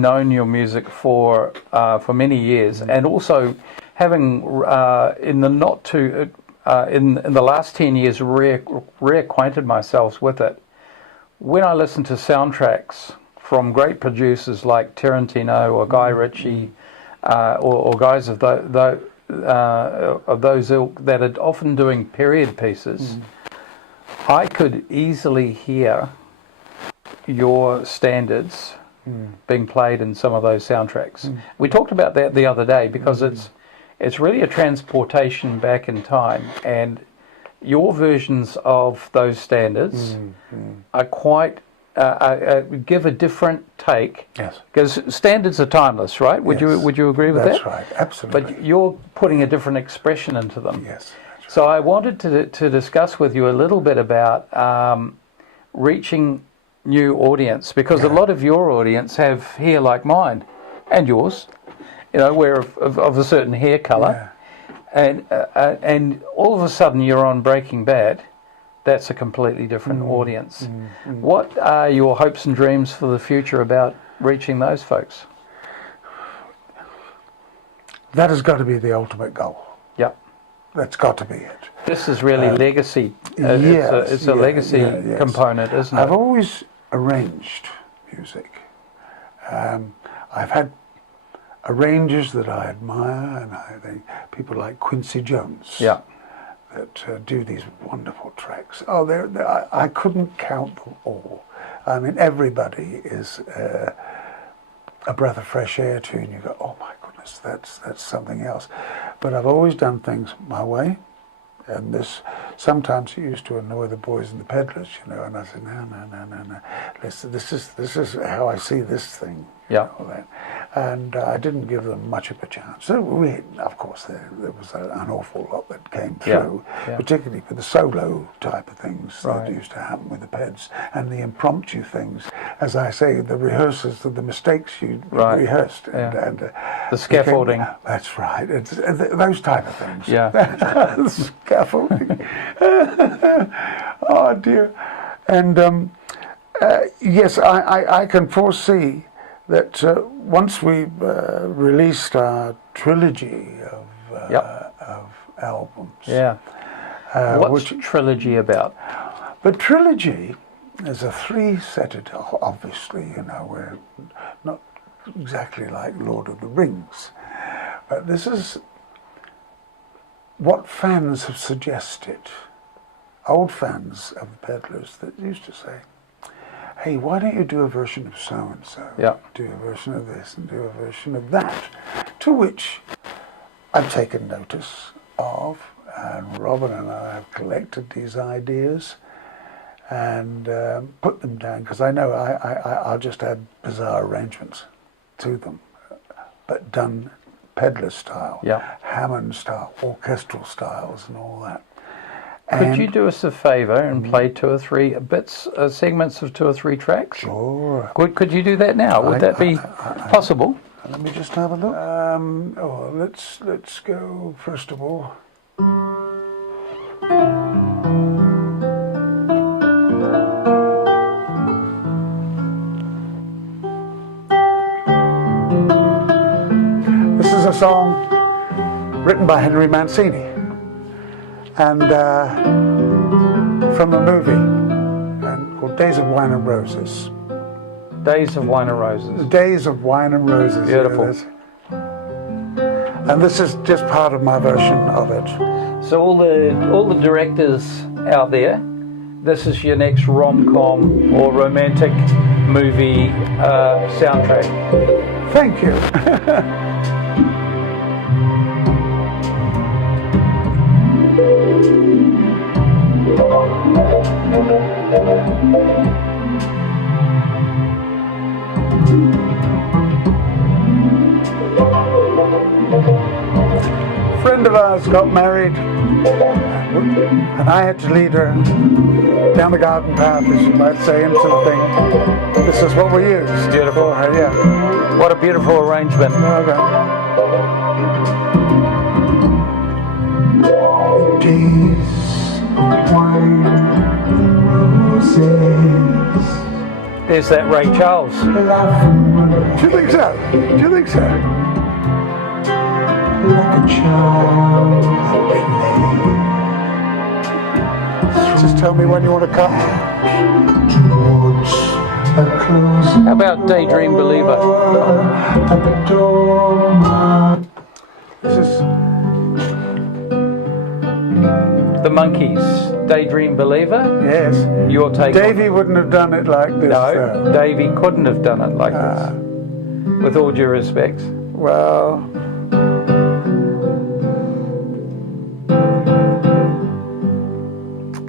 known your music for many years, and also having in the last 10 years reacquainted myself with it, when I listen to soundtracks from great producers like Tarantino or Guy Ritchie, or guys of those ilk that are often doing period pieces, I could easily hear your standards being played in some of those soundtracks. We talked about that the other day because it's really a transportation back in time, and your versions of those standards are quite give a different take. Yes. Because standards are timeless, right? Would you agree with that? That's right, absolutely. But you're putting a different expression into them. Yes. That's right. So I wanted to discuss with you a little bit about reaching new audience, because a lot of your audience have hair like mine and yours, you know, we're of a certain hair colour, and all of a sudden you're on Breaking Bad. That's a completely different audience. What are your hopes and dreams for the future about reaching those folks? That has got to be the ultimate goal. Yep. That's got to be it. This is really legacy. Yes, It's a legacy yes. component, isn't it? I've always arranged music. I've had arrangers that I admire, and I think people like Quincy Jones that do these wonderful tracks. Oh, I couldn't count them all. I mean, everybody is a breath of fresh air to you, and you go, oh my goodness, that's something else. But I've always done things my way. And this, sometimes it used to annoy the boys in the Peddlers, you know, and I said, no. This is how I see this thing. Yeah. You know, and I didn't give them much of a chance. So of course, there was an awful lot that came through, particularly for the solo type of things that used to happen with the Peds, and the impromptu things. As I say, the rehearsals of the mistakes you rehearsed. And the scaffolding. That's right. It's those type of things. Yeah. The scaffolding. Oh dear. And yes, I can foresee that once we've released our trilogy of albums. Yeah. What's trilogy about? The trilogy is a three-setted, obviously, you know, we're not exactly like Lord of the Rings, but this is what fans have suggested. Old fans of the Peddlers that used to say, hey, why don't you do a version of so-and-so? Yeah. Do a version of this and do a version of that. To which I've taken notice of, and Robin and I have collected these ideas and put them down, because I know I'll just add bizarre arrangements to them, but done Peddler style, Hammond style, orchestral styles and all that. Could you do us a favour and play 2 or 3 bits, segments of 2 or 3 tracks? Sure. Could you do that now? Would that be possible? Let me just have a look. Let's go first of all. This is a song written by Henry Mancini, and from a movie called Days of Wine and Roses. Days of Wine and Roses. Days of Wine and Roses. Beautiful. And this is just part of my version of it. So all the directors out there, this is your next rom-com or romantic movie soundtrack. Thank you. A friend of ours got married, and I had to lead her down the garden path, as you might say, into the thing. This is what we used. Beautiful. For her, yeah. What a beautiful arrangement. Okay. Days of wine and roses. There's that Ray Charles. Do you think so? Do you think so? Like a child at play. Just tell me when you want to cut. Towards a close. How about Daydream Believer? This is The Monkees, Daydream Believer? yes. Your take Davey wouldn't have done it like this. No, Davey couldn't have done it like this. With all due respect. Well,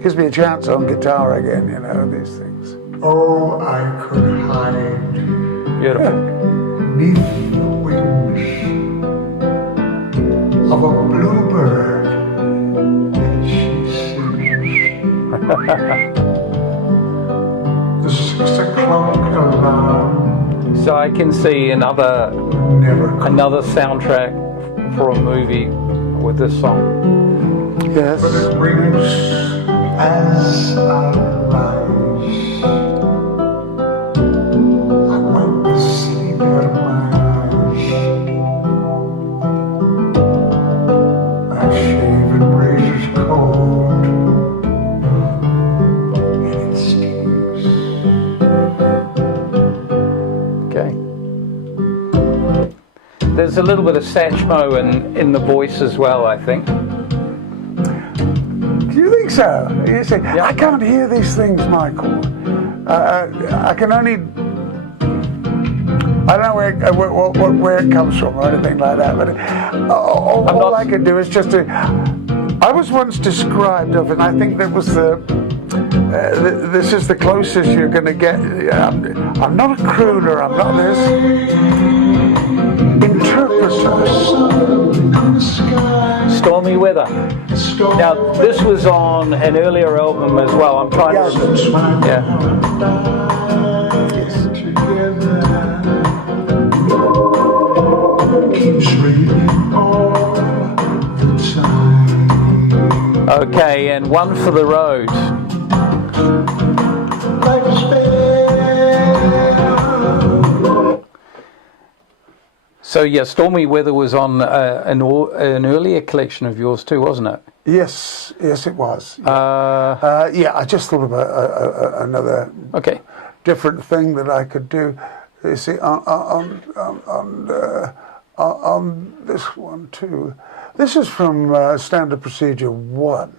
gives me a chance on guitar again, you know, these things. Oh, I could hide Beautiful. beneath the wings of a bluebird as she sings. The 6 o'clock alarm So I can see another never comes, soundtrack for a movie with this song. Yes. but it rings as I rise. I wipe the sleep out of my eyes. My shaven razor's cold, and it stings. Okay. There's a little bit of Satchmo in the voice as well, I think. Do you think so? You say, Yeah. I can't hear these things, Michael. I can only. I don't know where it comes from or anything like that, but all I can do is just to. I was once described of, and I think that was this is the closest you're going to get. I'm not a crooner. I'm not this interpreter. Stormy Weather. Now, this was on an earlier album as well. I'm trying to remember. Yeah. Okay, and One for the Road. So yeah, Stormy Weather was on an earlier collection of yours too, wasn't it? Yes, it was. Yeah, I just thought of another Okay. different thing that I could do. You see, on this one too. This is from Standard Procedure 1,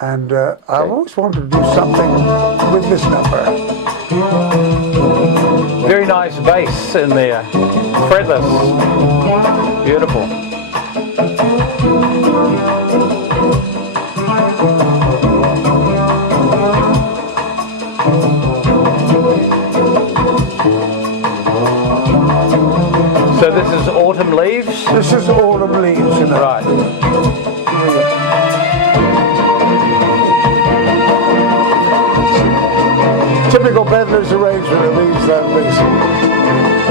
and I've always wanted to do something with this number. Very nice bass in there. Fretless. Beautiful. So this is Autumn Leaves? This is Autumn Leaves, you know. Right. Typical Peddlers arrangement of these, that bass.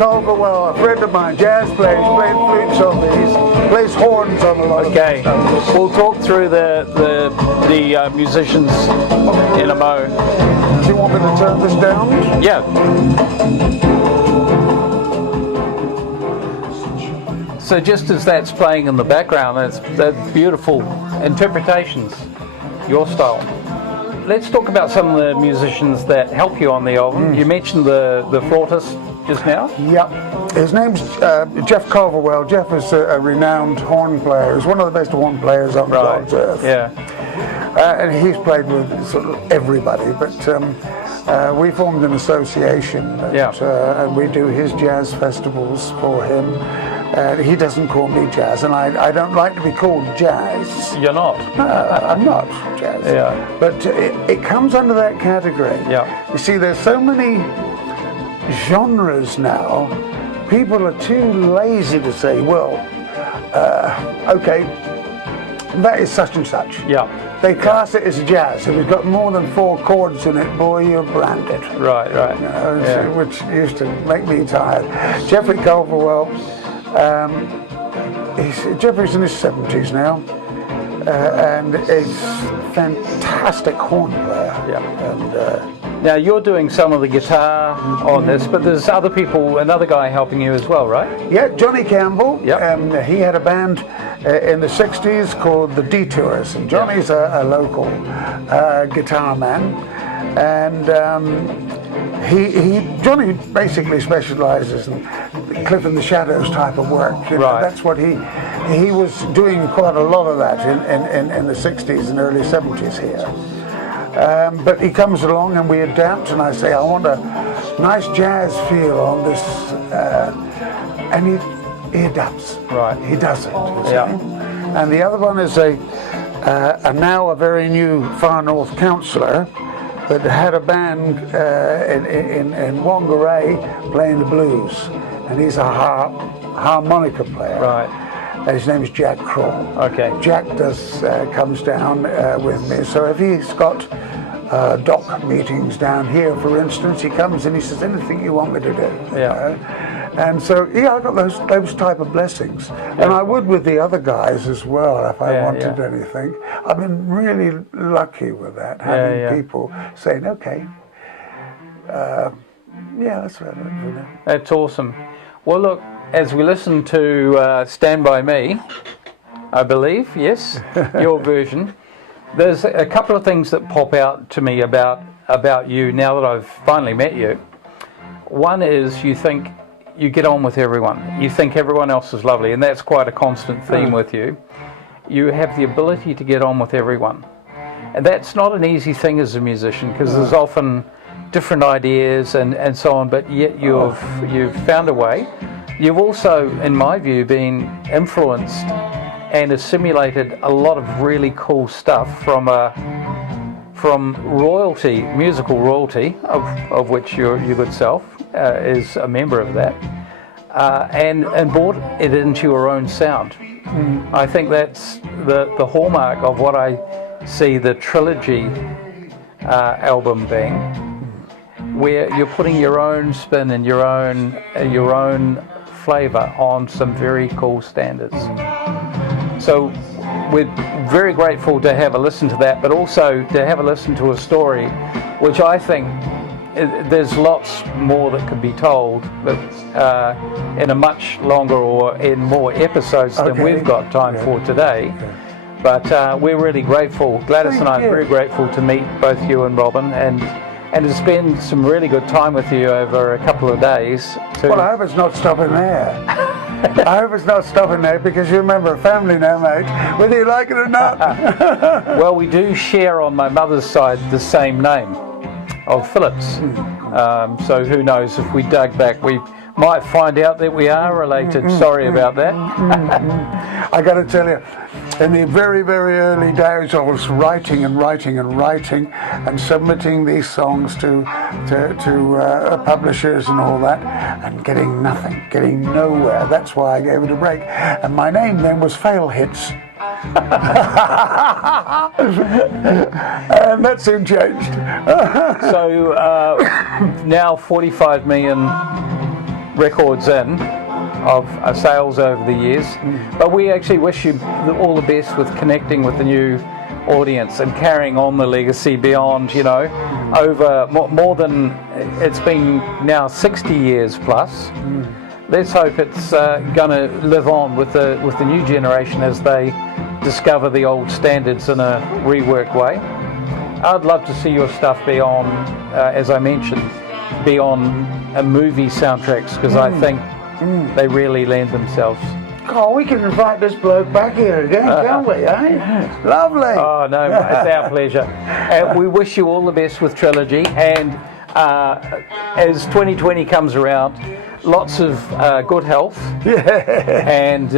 Culverwell, a friend of mine, jazz plays flutes on these, plays horns on a lot of Okay, stuff. we'll talk through the musicians in a mo. Do you want me to turn this down? Yeah. So just as that's playing in the background, that's beautiful interpretations, your style. Let's talk about some of the musicians that help you on the album. You mentioned the flautist just now. Yep. His name's Jeff Culverwell. Jeff is a renowned horn player. He's one of the best horn players on God's earth. Yeah. And he's played with sort of everybody, but we formed an association and we do his jazz festivals for him. He doesn't call me jazz, and I don't like to be called jazz. You're not. I'm not jazz. Yeah. But it comes under that category. Yeah. You see, there's so many genres now. People are too lazy to say, well, okay, that is such and such. Yeah. They class it as jazz. If it's got more than 4 chords in it, boy, you're branded. Right. You know, which used to make me tired. Jeffrey Culverwell, Jeffrey's in his 70s now, and he's a fantastic horn player. Yeah. And, now you're doing some of the guitar on this, but there's other people, another guy helping you as well, right? yeah, Johnny Campbell. Yep. He had a band in the 60s called the Detours, and Johnny's a local guitar man, and Johnny basically specialises in Cliff in the Shadows type of work. You know, Right. that's what he was doing quite a lot of that in the 60s and early 70s here. But he comes along and we adapt, and I say, I want a nice jazz feel on this, and he adapts. Right. He does it. You see. Yeah. And the other one is now a very new Far North councillor that had a band in Whangarei playing the blues, and he's a harmonica player. Right. His name is Jack Kroll. Okay. Jack comes down with me, so if he's got doc meetings down here, for instance, he comes and he says, anything you want me to do. Yeah. And so, I got those type of blessings. And I would with the other guys as well if I wanted anything. I've been really lucky with that, having people saying, okay, that's right. That's awesome. Well, look, as we listen to Stand By Me, I believe, yes, your version, there's a couple of things that pop out to me about you now that I've finally met you. One is you think you get on with everyone. You think everyone else is lovely, and that's quite a constant theme with you. You have the ability to get on with everyone. And that's not an easy thing as a musician, because there's often different ideas and so on, but yet you've found a way. You've also, in my view, been influenced and assimilated a lot of really cool stuff from royalty, musical royalty, of which your good self is a member of that, and brought it into your own sound. I think that's the hallmark of what I see the trilogy album being, where you're putting your own spin and your own flavour on some very cool standards. So we're very grateful to have a listen to that, but also to have a listen to a story which I think there's lots more that could be told, but in a much longer or in more episodes than we've got time for today. But we're really grateful. Gladys and I are very grateful to meet both you and Robin, and to spend some really good time with you over a couple of days. Well, I hope it's not stopping there. I hope it's not stopping there, because you remember a family now, mate, whether you like it or not. Well, we do share on my mother's side the same name of Phillips. So who knows, if we dug back, we might find out that we are related. Sorry about that. I got to tell you, in the very, very early days, I was writing and submitting these songs to publishers and all that, and getting nothing, getting nowhere. That's why I gave it a break. And my name then was Fail Hits. And that soon changed. So now 45 million records in of sales over the years. But we actually wish you all the best with connecting with the new audience and carrying on the legacy beyond, you know, over more than, it's been now 60 years plus. Let's hope it's going to live on with the new generation as they discover the old standards in a reworked way. I'd love to see your stuff be on, as I mentioned, be on a movie soundtracks, because I think they really lend themselves. Oh, we can invite this bloke back here again, can't we, eh? Lovely. Oh, no, it's our pleasure. We wish you all the best with Trilogy, and as 2020 comes around, lots of good health, and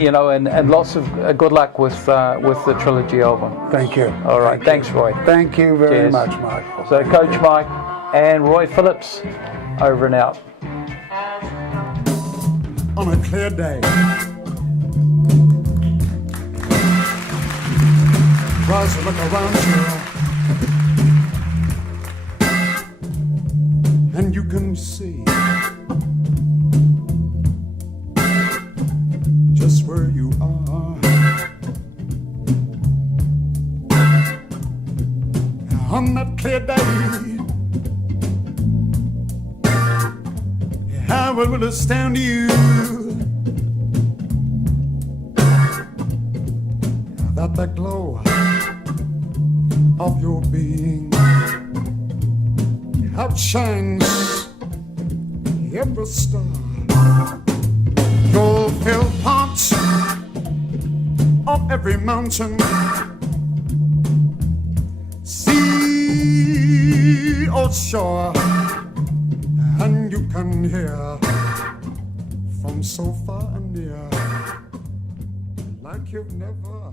you know, and lots of good luck with the Trilogy album. Thank you. All right, thanks, Roy. Thank you very Cheers. much, Michael. So, Coach Mike and Roy Phillips, over and out. On a clear day, rise and look around you, and you can see just where you are. On that clear day, I will astound you that the glow of your being outshines every star. You'll feel parts of every mountain, sea or shore, and you can hear from so far and near, like you've never